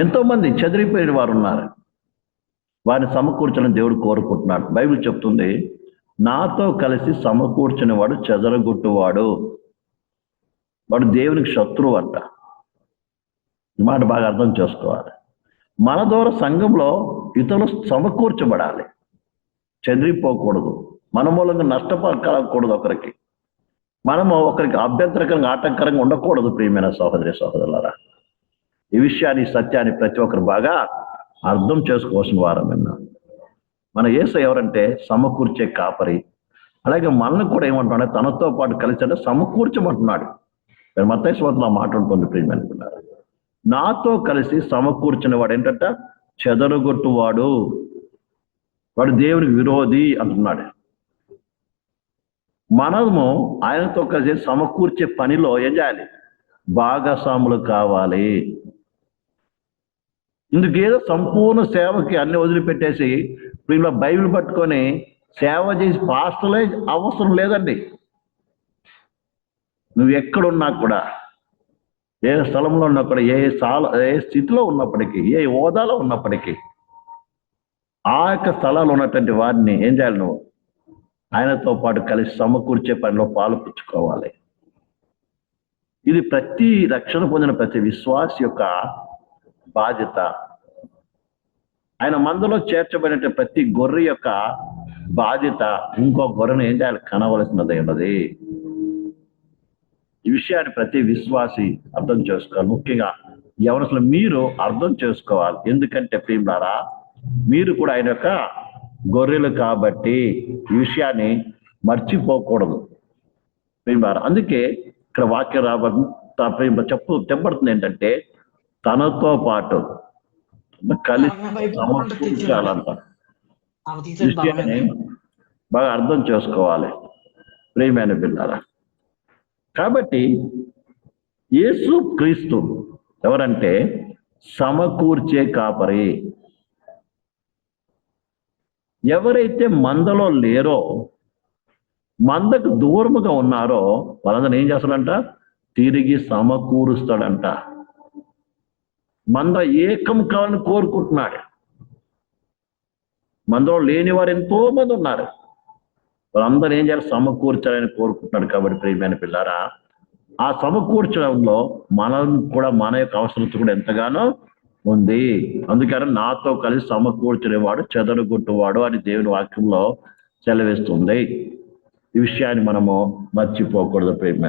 ఎంతోమంది చెదిరిపోయిన వారు ఉన్నారు వారిని సమకూర్చడం దేవుడు కోరుకుంటున్నాడు. బైబిల్ చెప్తుంది నాతో కలిసి సమకూర్చిన వాడు చెదరగొట్టువాడు. వాడు దేవునికి శత్రువు అంట ఈ మాట బాగా అర్థం చేసుకోవాలి. మన ద్వారా సంఘంలో ఇతరులు సమకూర్చబడాలి. చెదిరిపోకూడదు. మన మూలంగా నష్టపడకూడదు ఒకరికి. మనము ఒకరికి అభ్యంతరకరంగా ఆటంకరంగా ఉండకూడదు ప్రియమైన సహోదరి సహోదరులరా. ఈ విషయాన్ని సత్యాన్ని ప్రతి ఒక్కరు బాగా అర్థం చేసుకోవాల్సిన వారం విన్నా మన ఏస ఎవరంటే సమకూర్చే కాపరి. అలాగే మనల్ని కూడా ఏమంటున్నాడు తనతో పాటు కలిసి అంటే సమకూర్చమంటున్నాడు. మరి స్వాతంలో మాట ఉంటుంది ప్రియమనుకున్నారు నాతో కలిసి సమకూర్చిన వాడు ఏంటంట? చెదరగొట్టువాడు. వాడు దేవునికి విరోధి అంటున్నాడు. మనము ఆయనతో కలిసి సమకూర్చే పనిలో ఏం చేయాలి? భాగస్వాములు కావాలి. ఇందుకేదో సంపూర్ణ సేవకి అన్ని వదిలిపెట్టేసి ఇప్పుడు ఇలా బైబిల్ పట్టుకొని సేవ చేసి పాస్టలే అవసరం లేదండి. నువ్వు ఎక్కడున్నా కూడా ఏ స్థలంలో ఉన్నా కూడా ఏ సాల ఏ స్థితిలో ఉన్నప్పటికీ ఏ హోదాలో ఉన్నప్పటికీ ఆ యొక్క స్థలాలు ఉన్నటువంటి వారిని ఏం చేయాలి నువ్వు? ఆయనతో పాటు కలిసి సమకూర్చే పనిలో పాలు పుచ్చుకోవాలి. ఇది ప్రతి రక్షణ పొందిన ప్రతి విశ్వాస యొక్క బాధ్యత. ఆయన మందులో చేర్చబడిన ప్రతి గొర్రె యొక్క బాధ్యత ఇంకో గొర్రెను ఏం చేయాలి? కనవలసినది ఉన్నది. ఈ విషయాన్ని ప్రతి విశ్వాసి అర్థం చేసుకోవాలి. ముఖ్యంగా ఎవరసలు మీరు అర్థం చేసుకోవాలి. ఎందుకంటే ప్రియులారా మీరు కూడా ఆయన యొక్క గొర్రెలు కాబట్టి ఈ విషయాన్ని మర్చిపోకూడదు. ప్రియులారా అందుకే ఇక్కడ వాక్యం రాబడి చెప్పు తెంపడుతుంది ఏంటంటే తనతో పాటు కలిసి విషయాన్ని బాగా అర్థం చేసుకోవాలి. ప్రియమైన పిల్లరా కాబట్టి యేసు క్రీస్తు ఎవరంటే సమకూర్చే కాపరి. ఎవరైతే మందలో లేరో మందకు దూరముగా ఉన్నారో వాళ్ళందరూ ఏం చేస్తాడంట తిరిగి సమకూరుస్తాడంట. మంద ఏకం కావాలని కోరుకుంటున్నాడు మందలో లేని వారు ఎంతో మంది ఉన్నారు. వాళ్ళందరూ ఏం చేయాలి? సమకూర్చాలని కోరుకుంటున్నాడు కాబట్టి ప్రియమైన పిల్లారా ఆ సమకూర్చడంలో మనం కూడా మన యొక్క అవసరత కూడా ఎంతగానో ఉంది. అందుకని నాతో కలిసి సమకూర్చునేవాడు చెదరగొట్టువాడు అని దేవుని వాక్యంలో సెలవిస్తుంది. ఈ విషయాన్ని మనము మర్చిపోకూడదు ప్రేమ